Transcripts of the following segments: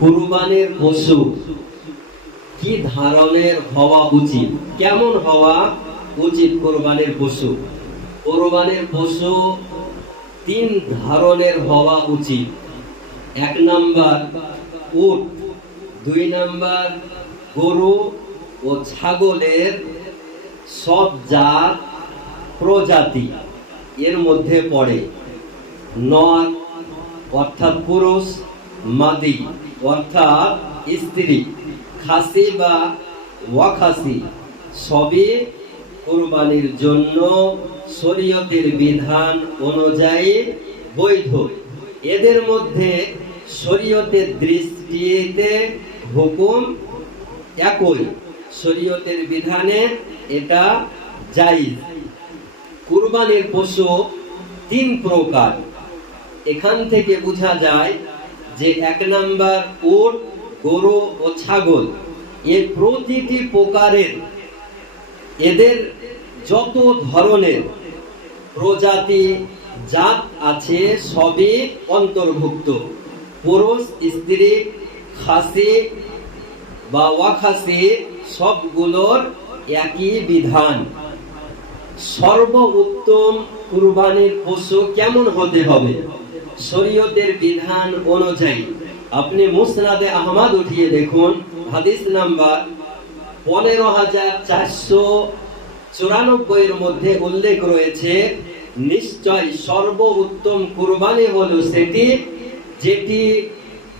কুরবানির পশু কি ধরনের হওয়া উচিত, কেমন হওয়া উচিত কুরবানির পশু? কুরবানির পশু তিন ধরনের হওয়া উচিত। এক নাম্বার উট, দুই নাম্বার গরু ও ছাগলের সব জাত প্রজাতি এর মধ্যে পড়ে। নর অর্থাৎ পুরুষ, মাদি অর্থাৎ স্ত্রী, খাসি বা ওয়াখাসি সবই কুরবানির জন্য শরীয়তের বিধান অনুযায়ী বৈধ। এদের মধ্যে শরীয়তের দৃষ্টিতে হুকুম একই, শরীয়তের বিধানে এটা জায়েজ। কুরবানির পশু তিন প্রকার। এখান থেকে বোঝা যায় যে এক নাম্বার উট, গরু ও ছাগল, এর প্রতিটি প্রকারের এদের যত ধরনের প্রজাতি জাত আছে সবই অন্তর্ভুক্ত। পুরুষ, স্ত্রী, খাসি বা ওয়াখাসি সবগুলোর একই বিধান। সর্বোত্তম কুরবানির পশু কেমন হতে হবে শরীয়তের বিধান অনুযায়ী? আপনি মুসনাদে আহমদ উঠিয়ে দেখুন, হাদিস নাম্বার 15494 এর মধ্যে উল্লেখ রয়েছে, নিশ্চয় সর্বোত্তম কুরবানি হলো সেটি যেটি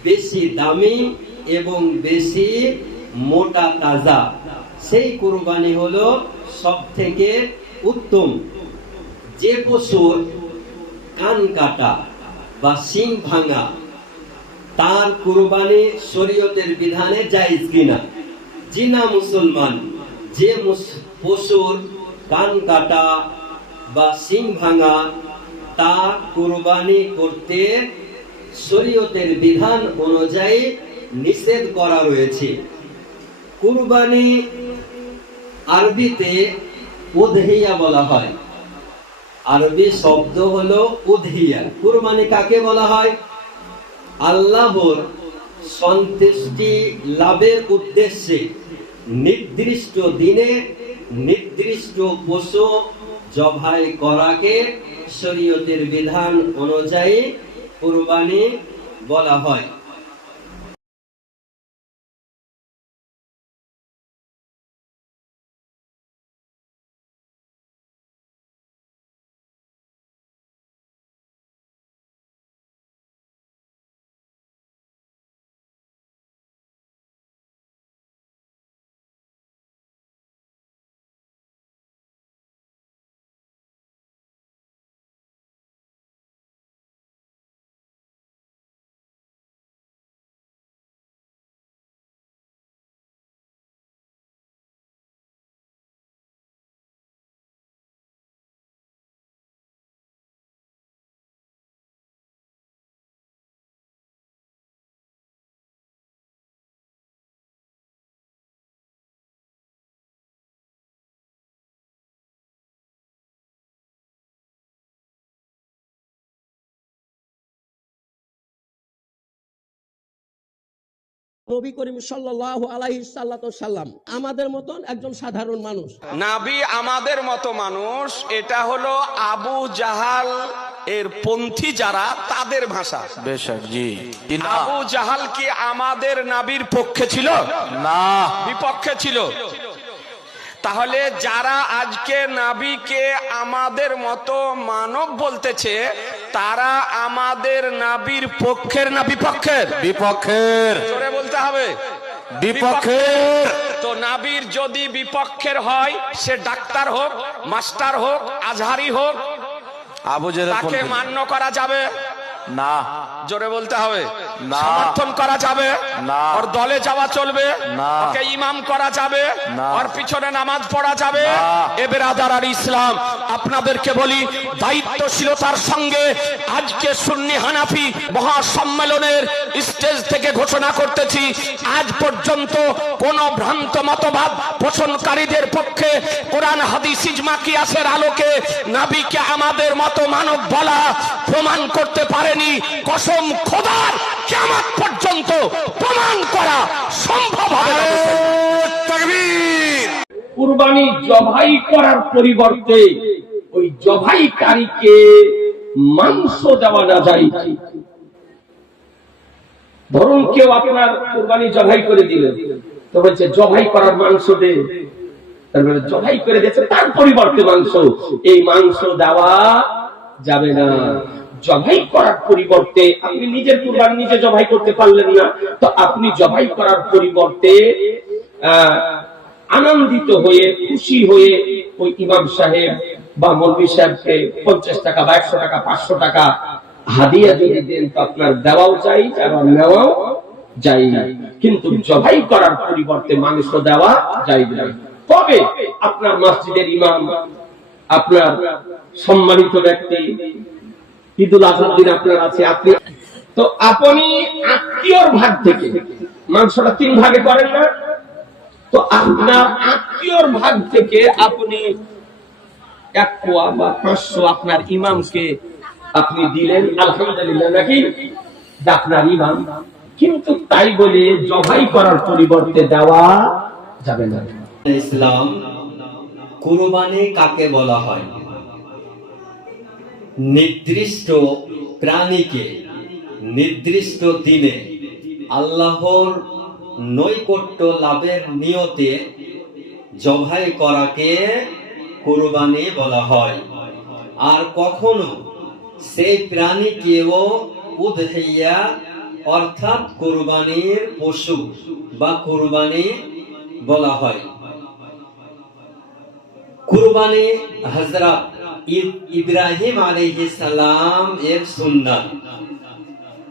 বেশি দামি এবং বেশি মোটা তাজা। সেই কুরবানি হলো সব থেকে উত্তম। যে পশুর কান কাটা বা শিং ভাঙা, তার কুরবানি শরীয়তের বিধানে জায়েজ কিনা? জি না মুসলমান, যে পশুর কান কাটা বা শিং ভাঙা তা কুরবানি করতে শরীয়তের বিধান অনুযায়ী নিষেধ করা রয়েছে। কুরবানি আরবিতে উদহিয়া বলা হয়। আরবি শব্দ হলো উদহিয়া। কুরবানি কাকে বলা হয়? আল্লাহর সন্তুষ্টি লাভের উদ্দেশ্যে নির্দিষ্ট দিনে নির্দিষ্ট পশু জবাই করাকে শরীয়তের বিধান অনুযায়ী কুরবানি বলা হয়। নবী করিম সাল্লাল্লাহু আলাইহি সাল্লাম আমাদের মতন একজন সাধারণ মানুষ। নবী আমাদের মতো মানুষ, এটা হলো আবু জাহাল এর পন্থী যারা, তাদের ভাষা। বেশক জি। আবু জাহাল কি আমাদের নবীর পক্ষে ছিল? না, বিপক্ষে ছিল। তাহলে যারা আজকে নবীকে আমাদের মতো মানব বলতেছে, তারা আমাদের নবীর পক্ষের না বিপক্ষের? বিপক্ষের। জোরে বলতে হবে, বিপক্ষের। তো নবীর যদি বিপক্ষের হয়, সে ডাক্তার হোক, মাস্টার হোক, আজহারি হোক, আবু জেহেল তাকে মান্য করা যাবে না? জোরে বলতে হবে। না। সমর্থন করা যাবে না। ওর দলে যাওয়া চলবে না। ওকে ইমাম করা যাবে না। ওর পিছনে নামাজ পড়া যাবে না। এ বেরাদার আর ইসলাম, আপনাদেরকে বলি দায়িত্বশীলতার সঙ্গে আজকে সুন্নি হানাফি মহাসম্মেলনের স্টেজ থেকে ঘোষণা করতেছি, আজ পর্যন্ত কোন ভ্রান্ত মতবাদ পোষণকারীদের পক্ষে কোরআন হাদিস ইজমা কিয়াসের আলোকে নবীকে আমাদের মতো মানব বলা প্রমাণ করতে পারেনি। কসম খোদার, কিয়ামত পর্যন্ত প্রমাণ করা সম্ভব হবে না। তাকবীর। কুরবানি জবাই করার পরিবর্তে ওই জবাইকারীকে মাংস দেওয়া না যায়। ধরুন কেউ আপনার কুরবানি জবাই করে দিলেন, তো বলছে জবাই করার মাংস দে, তারপরে জবাই করে দিয়েছে তার পরিবর্তে মাংস, এই মাংস দেওয়া যাবে না। জবাই করার পরিবর্তে আপনি নিজের কুরবানি নিজে জবাই করতে পারলেন না, তো আপনি জবাই করার পরিবর্তে আনন্দিত হয়ে খুশি হয়ে ওই ইমাম সাহেব বা মৌলভী সাহেবকে 50 টাকা বা 100 টাকা 500 টাকা হাদিয়া যদি দেন, তো আপনার দেওয়াও চাই আবার নেওয়াও যাই, কিন্তু জবাই করার পরিবর্তে মাংস দেওয়া যায় না। তবে আপনার মসজিদের ইমাম, আপনার সম্মানিত ব্যক্তি, ঈদুল আজহার দিন আপনার আছে, আপনি তো আপনি আত্মীয়র ভাগ থেকে মাংসটা 3 ভাগে করেন না, তো আপনার আত্মীয়র ভাগ থেকে আপনি 1 পোয়া বা 500 আপনার ইমামকে আপনি দিলেন, আলহামদুলিল্লাহ, নাকি আপনার ইমাম, কিন্তু তাই বলে জবাই করার পরিবর্তে দেওয়া যাবে না। ইসলাম কুরবানি কাকে বলা হয়? নির্দিষ্ট প্রাণীকে নির্দিষ্ট দিনে আল্লাহর নৈকট্য লাভের নিয়তে জবাই করাকে কুরবানি বলা হয়। আর কখনো সেই প্রাণীকেও উদহিয়া অর্থাৎ কুরবানির পশু বা কুরবানি বলা হয়। কুরবানি হযরত ইব্রাহিম আলাইহিস সালাম এর সুন্নাত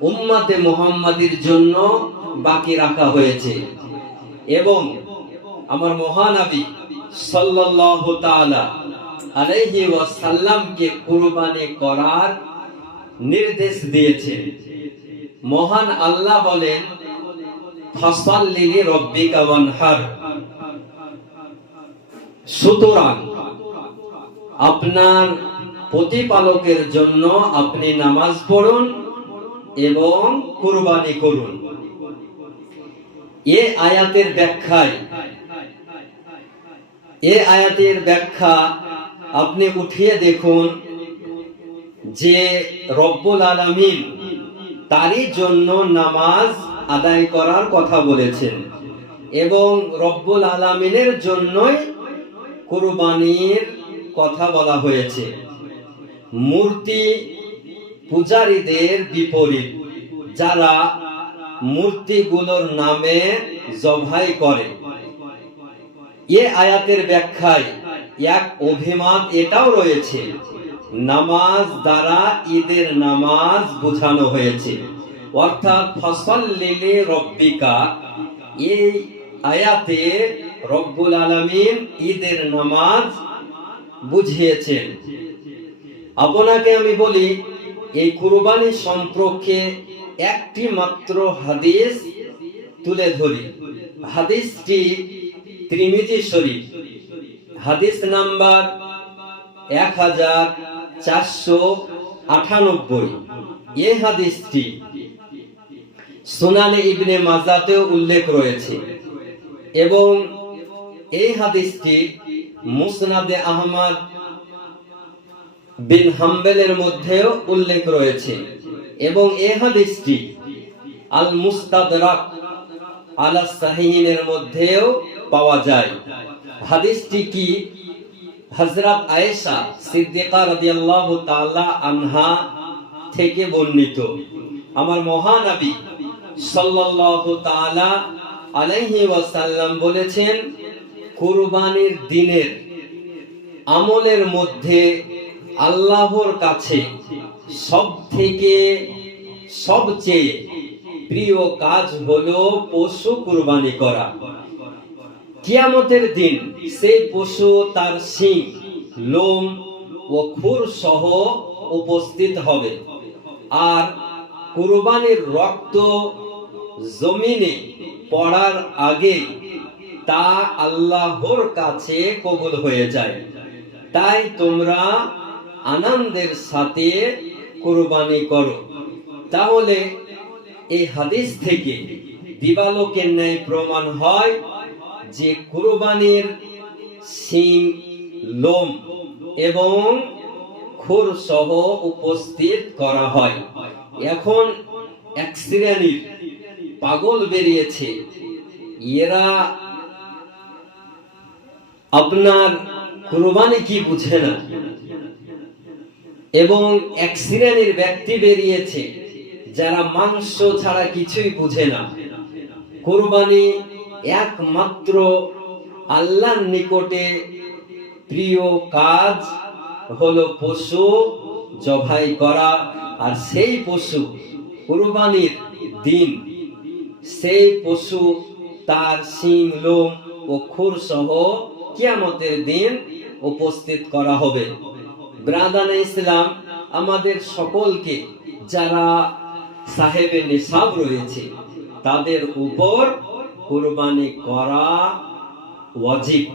উম্মতে মুহাম্মাদীর জন্য বাকি রাখা হয়েছে, এবং আমার মহানবী সাল্লাল্লাহু তাআলা আলাইহি ওয়াসাল্লামকে কুরবানি করার নির্দেশ দিয়েছেন। মহান আল্লাহ বলেন, ফাসাল্লি লিরাব্বিকা ওয়ানহার, সুতরাং আপনার প্রতিপালকের জন্য আপনি নামাজ পড়ুন এবং কুরবানি করুন। এই আয়াতের ব্যাখ্যা আপনি উঠিয়ে দেখুন যে রব্বুল আলামিন তারই জন্য নামাজ আদায় করার কথা বলেছেন, এবং রব্বুল আলামিনের জন্যই কুরবানির কথা বলা হয়েছে। মূর্তি পূজারীদের বিপরীত যারা মূর্তিগুলোর নামে জবাই করে, এ আয়াতের ব্যাখ্যায় এক অভিমত এটাও রয়েছে, নামাজ দ্বারা ঈদের নামাজ বোঝানো হয়েছে, অর্থাৎ ফাসাল্লি লিরাব্বিকা, এই আয়াতে রব্বুল আলামিন ঈদের নামাজ বুঝিয়েছেন। আপনাকে আমি বলি, এই কুরবানি সম্পর্কে একটি মাত্র হাদিস তুলে ধরি। হাদিসটি তিরমিজি শরীফ, হাদিস নাম্বার 1498। এই হাদিসটি সুনানে ইবনে মাজাতেও উল্লেখ রয়েছে, এবং এই হাদিসটি মুসনাদে আহমদ বিন হাম্বলের মধ্যেও উল্লেখ রয়েছে, এবং এই হাদিসটি আল মুস্তাদরাক আলা সাহিহিনের মধ্যেও পাওয়া যায়। হাদিসটি কি? হযরত আয়েশা সিদ্দিকা রাদিয়াল্লাহু তাআলা আনহা থেকে বর্ণিত। আমার মহানবী সাল্লাল্লাহু তাআলা আলাইহি ওয়াসাল্লাম বলেছেন, কুরবানির দিনের আমলের মধ্যে আল্লাহর কাছে সবচেয়ে প্রিয় কাজ হলো পশু কুরবানি করা। কিয়ামতের দিন সেই পশু তার শিং, লোম ও খুর সহ উপস্থিত হবে, আর কুরবানির রক্ত জমিনে পড়ার আগে তা আল্লাহর কাছে কবুল হয়ে যায়। তাই তোমরা আনন্দের সাথে কুরবানি করো। তাহলে এই হাদিস থেকে দিবালোকের ন্যায় প্রমাণ হয় যে কুরবানির শিং, লোম এবং খুর সহ উপস্থিত করা হয়। এখন এক শ্রেণীর পাগল বেরিয়েছে, এরা আপনার কুরবানি কি বুঝে না, এবং এক শ্রেণীর ব্যক্তি বেরিয়েছে যারা মাংস ছাড়া কিছুই বুঝে না। কুরবানি একমাত্র আল্লাহর নিকটে প্রিয় কাজ হলো পশু জবাই করা, আর সেই পশু কুরবানির দিন সেই পশু তার শিং, লোম ও খুর সহ কিয়ামতের দিন উপস্থিত করা হবে। ব্রাদানে ইসলাম, আমাদের সকলকে যারা সাহেবে নিসাব রয়েছে তাদের উপর কুরবানি করা ওয়াজিব।